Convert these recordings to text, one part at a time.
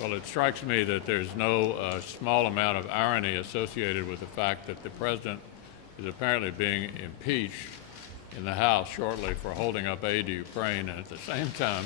Well, it strikes me that there's no small amount of irony associated with the fact that the president is apparently being impeached in the House shortly for holding up aid to Ukraine, and at the same time,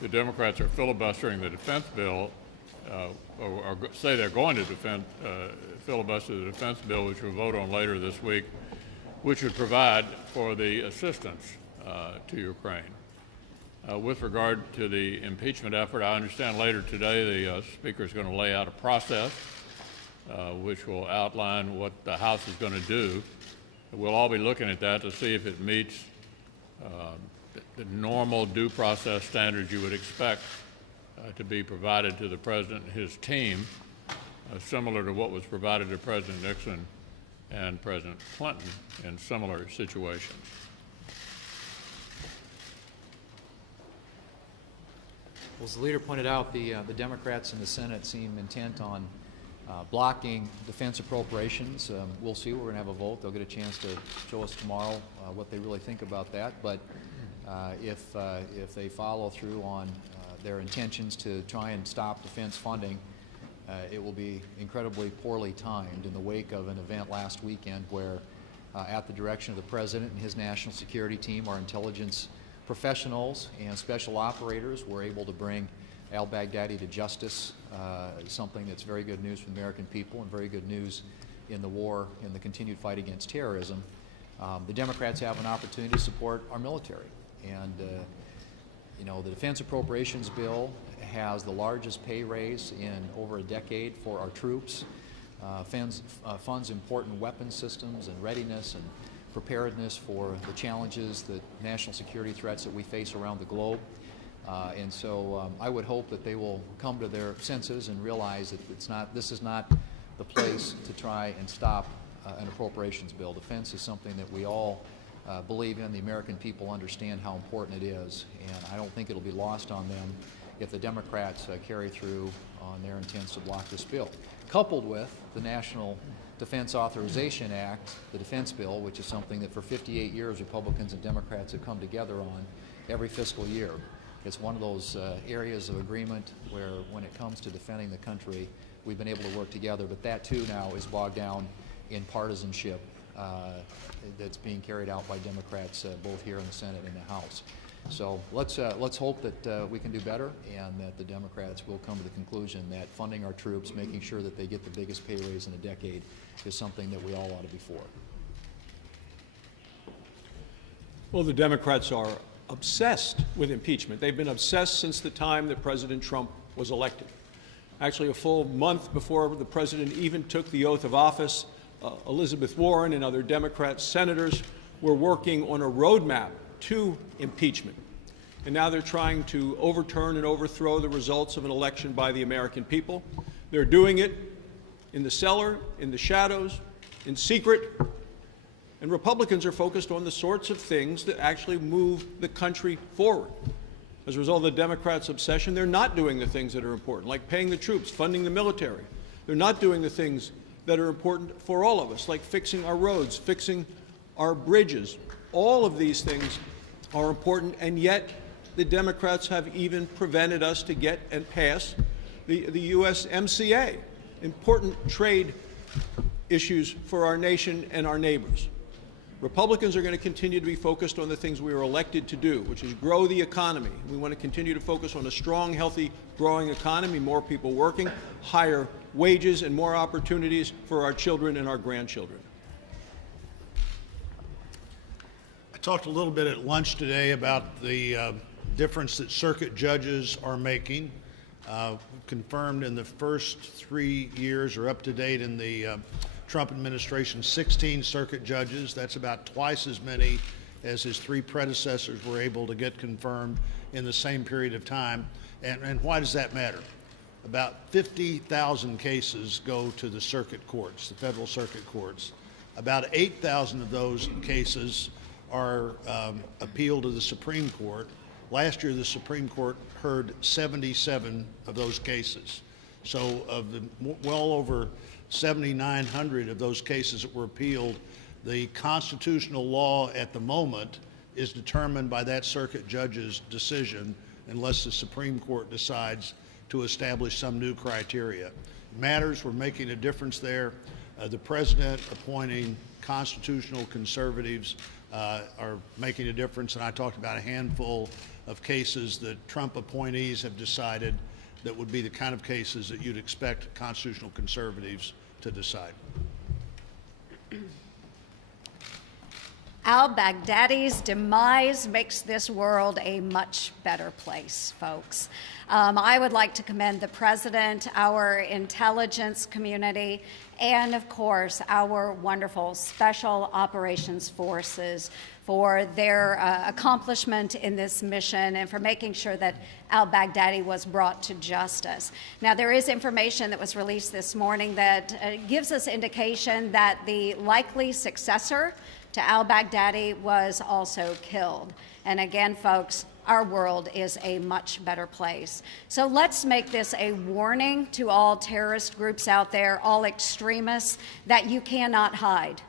the Democrats are filibustering the defense bill, or say they're going to filibuster the defense bill, which we'll vote on later this week, which would provide for the assistance to Ukraine. With regard to the impeachment effort, I understand later today the Speaker is going to lay out a process which will outline what the House is going to do. We'll all be looking at that to see if it meets the normal due process standards you would expect to be provided to the President and his team, similar to what was provided to President Nixon and President Clinton in similar situations. Well, as the leader pointed out, the Democrats in the Senate seem intent on blocking defense appropriations. We'll see. We're going to have a vote. They'll get a chance to show us tomorrow what they really think about that. But if they follow through on their intentions to try and stop defense funding, it will be incredibly poorly timed in the wake of an event last weekend where, at the direction of the President and his national security team, our intelligence professionals and special operators were able to bring al-Baghdadi to justice, something that's very good news for the American people and very good news in the war, in the continued fight against terrorism. The Democrats have an opportunity to support our military. And, you know, the defense appropriations bill has the largest pay raise in over a decade for our troops, funds important weapon systems and readiness and preparedness for the challenges, the national security threats that we face around the globe. And so I would hope that they will come to their senses and realize that this is not the place to try and stop an appropriations bill. Defense is something that we all believe in. The American people understand how important it is, and I don't think it'll be lost on them if the Democrats carry through on their intents to block this bill. Coupled with the National Defense Authorization Act, the defense bill, which is something that for 58 years Republicans and Democrats have come together on every fiscal year. It's one of those areas of agreement where when it comes to defending the country, we've been able to work together, but that too now is bogged down in partisanship that's being carried out by Democrats both here in the Senate and the House. So let's hope that we can do better and that the Democrats will come to the conclusion that funding our troops, making sure that they get the biggest pay raise in a decade, is something that we all ought to be for. Well, the Democrats are obsessed with impeachment. They've been obsessed since the time that President Trump was elected. Actually, a full month before the president even took the oath of office, Elizabeth Warren and other Democrat senators were working on a roadmap to impeachment. And now they're trying to overturn and overthrow the results of an election by the American people. They're doing it in the cellar, in the shadows, in secret. And Republicans are focused on the sorts of things that actually move the country forward. As a result of the Democrats' obsession, they're not doing the things that are important, like paying the troops, funding the military. They're not doing the things that are important for all of us, like fixing our roads, fixing our bridges. All of these things are important, and yet the Democrats have even prevented us to get and pass the USMCA, important trade issues for our nation and our neighbors. Republicans are going to continue to be focused on the things we were elected to do, which is grow the economy. We want to continue to focus on a strong, healthy, growing economy, more people working, higher wages, and more opportunities for our children and our grandchildren. I talked a little bit at lunch today about the difference that circuit judges are making. Confirmed in the first 3 years, or up to date in the Trump administration, 16 circuit judges. That's about twice as many as his three predecessors were able to get confirmed in the same period of time. And why does that matter? About 50,000 cases go to the circuit courts, the federal circuit courts. About 8,000 of those cases are appealed to the Supreme Court. Last year, the Supreme Court heard 77 of those cases. So of the well over 7,900 of those cases that were appealed, The constitutional law at the moment is determined by that circuit judge's decision unless the Supreme Court decides to establish some new criteria. Matters, we're making a difference there. The president appointing constitutional conservatives are making a difference, and I talked about a handful of cases that Trump appointees have decided that would be the kind of cases that you'd expect constitutional conservatives to decide. Al-Baghdadi's demise makes this world a much better place, folks. I would like to commend the president, our intelligence community, and of course, our wonderful special operations forces for their accomplishment in this mission and for making sure that al-Baghdadi was brought to justice. Now, there is information that was released this morning that gives us indication that the likely successor to al-Baghdadi was also killed. And again, folks, our world is a much better place. So let's make this a warning to all terrorist groups out there, all extremists, that you cannot hide.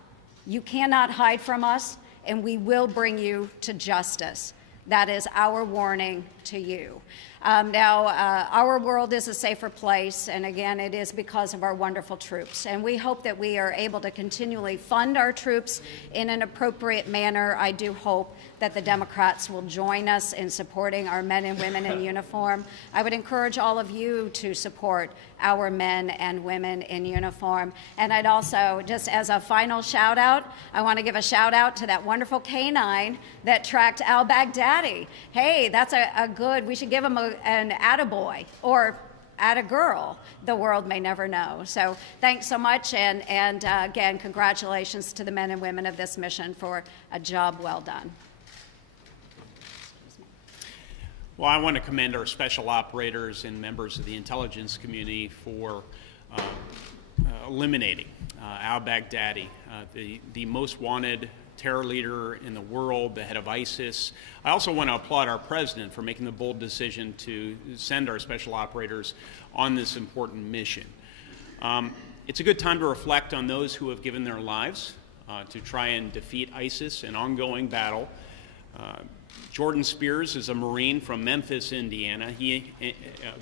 You cannot hide from us, and we will bring you to justice. That is our warning to you. Our world is a safer place, and again, it is because of our wonderful troops. And we hope that we are able to continually fund our troops in an appropriate manner. I do hope that the Democrats will join us in supporting our men and women in uniform. I would encourage all of you to support our men and women in uniform. And I'd also, just as a final shout out, I want to give a shout out to that wonderful canine that tracked al-Baghdadi. Hey, that's a good, we should give him an attaboy or attagirl. The world may never know. So thanks so much, and again, congratulations to the men and women of this mission for a job well done. Well, I want to commend our special operators and members of the intelligence community for eliminating al-Baghdadi, the most wanted terror leader in the world, the head of ISIS. I also want to applaud our president for making the bold decision to send our special operators on this important mission. It's a good time to reflect on those who have given their lives to try and defeat ISIS, an ongoing battle. Jordan Spears is a Marine from Memphis, Indiana. He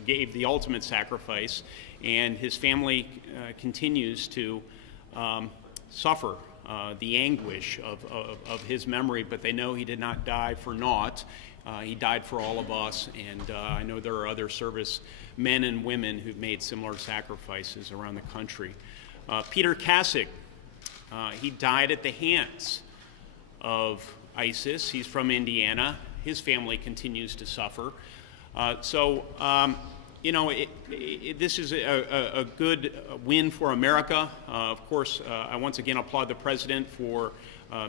gave the ultimate sacrifice, and his family continues to suffer the anguish of his memory, but they know he did not die for naught. He died for all of us, and I know there are other service men and women who've made similar sacrifices around the country. Peter Kasich, he died at the hands of ISIS. He's from Indiana. His family continues to suffer. You know, this is a good win for America. Of course, I once again applaud the president for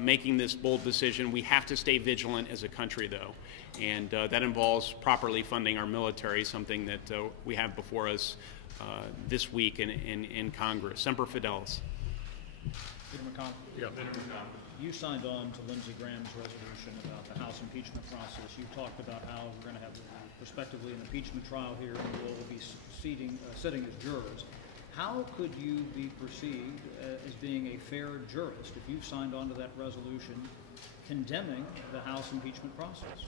making this bold decision. We have to stay vigilant as a country, though, and that involves properly funding our military, something that we have before us this week in Congress. Semper Fidelis. Senator McConnell. Yeah. You signed on to Lindsey Graham's resolution about the House impeachment process. You talked about how we're going to have prospectively an impeachment trial here, and we'll be sitting as jurors. How could you be perceived as being a fair jurist if you've signed on to that resolution condemning the House impeachment process?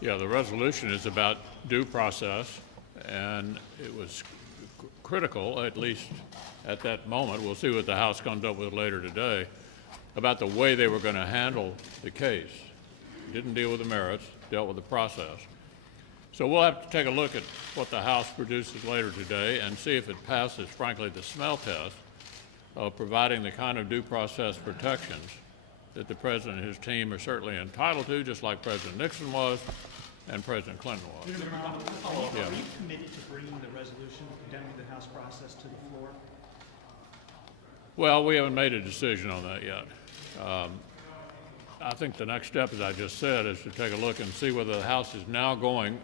Yeah, the resolution is about due process, and it was critical, at least at that moment. We'll see what the House comes up with later today, about the way they were going to handle the case. Didn't deal with the merits, dealt with the process. So we'll have to take a look at what the House produces later today and see if it passes, frankly, the smell test of providing the kind of due process protections that the President and his team are certainly entitled to, just like President Nixon was and President Clinton was. Yeah. Oh, Are you committed to bringing the resolution condemning the House process to the floor? Well, we haven't made a decision on that yet. I think the next step, as I just said, is to take a look and see whether the House is now going.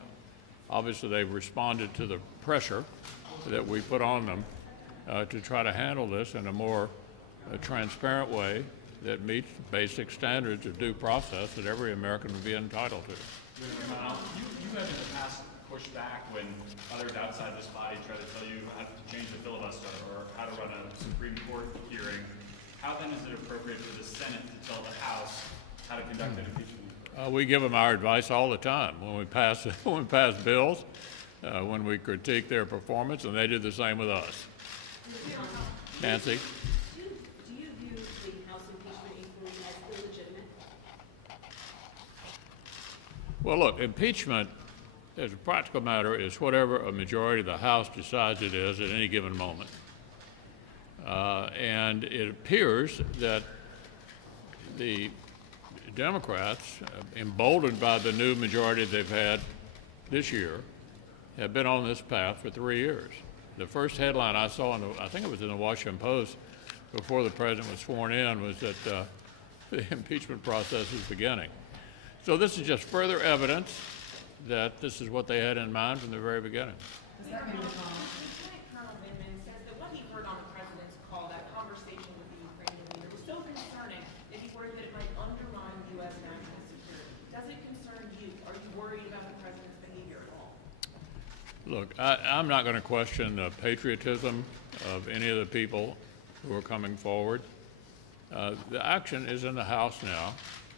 Obviously, they've responded to the pressure that we put on them to try to handle this in a more transparent way that meets basic standards of due process that every American would be entitled to. You have in the past pushed back when others outside this body try to tell you how to change the filibuster or how to run a Supreme Court hearing. how then is it appropriate for the Senate to tell the House how to conduct an impeachment? We give them our advice all the time when we pass when we pass bills, when we critique their performance, and they do the same with us. Nancy? Do you view the House impeachment inquiry as illegitimate? Well, look, impeachment, as a practical matter, is whatever a majority of the House decides it is at any given moment. And it appears that the Democrats, emboldened by the new majority they've had this year, have been on this path for 3 years. The first headline I saw, I think it was in the Washington Post, before the president was sworn in, was that the impeachment process is beginning. So this is just further evidence that this is what they had in mind from the very beginning. Lieutenant Colonel Vindman says that what he heard on the president's call, that conversation with the Ukrainian leader, was so concerning that he worried that it might undermine U.S. national security. Does it concern you? Are you worried about the president's behavior at all? Look, I'm not going to question the patriotism of any of the people who are coming forward. The action is in the House now.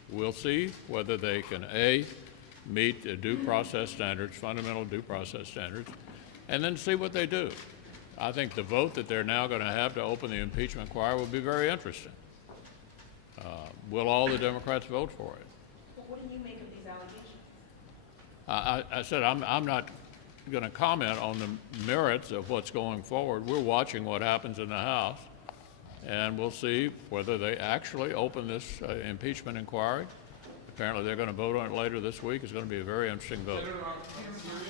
We'll see whether they can, A, meet the due process standards, fundamental due process standards, and then see what they do. I think the vote that they're now going to have to open the impeachment inquiry will be very interesting. Will all the Democrats vote for it? Well, what do you make of these allegations? I said I'm not going to comment on the merits of what's going forward. We're watching what happens in the House, and we'll see whether they actually open this impeachment inquiry. Apparently they're going to vote on it later this week. It's going to be a very interesting vote. Senator, can Syria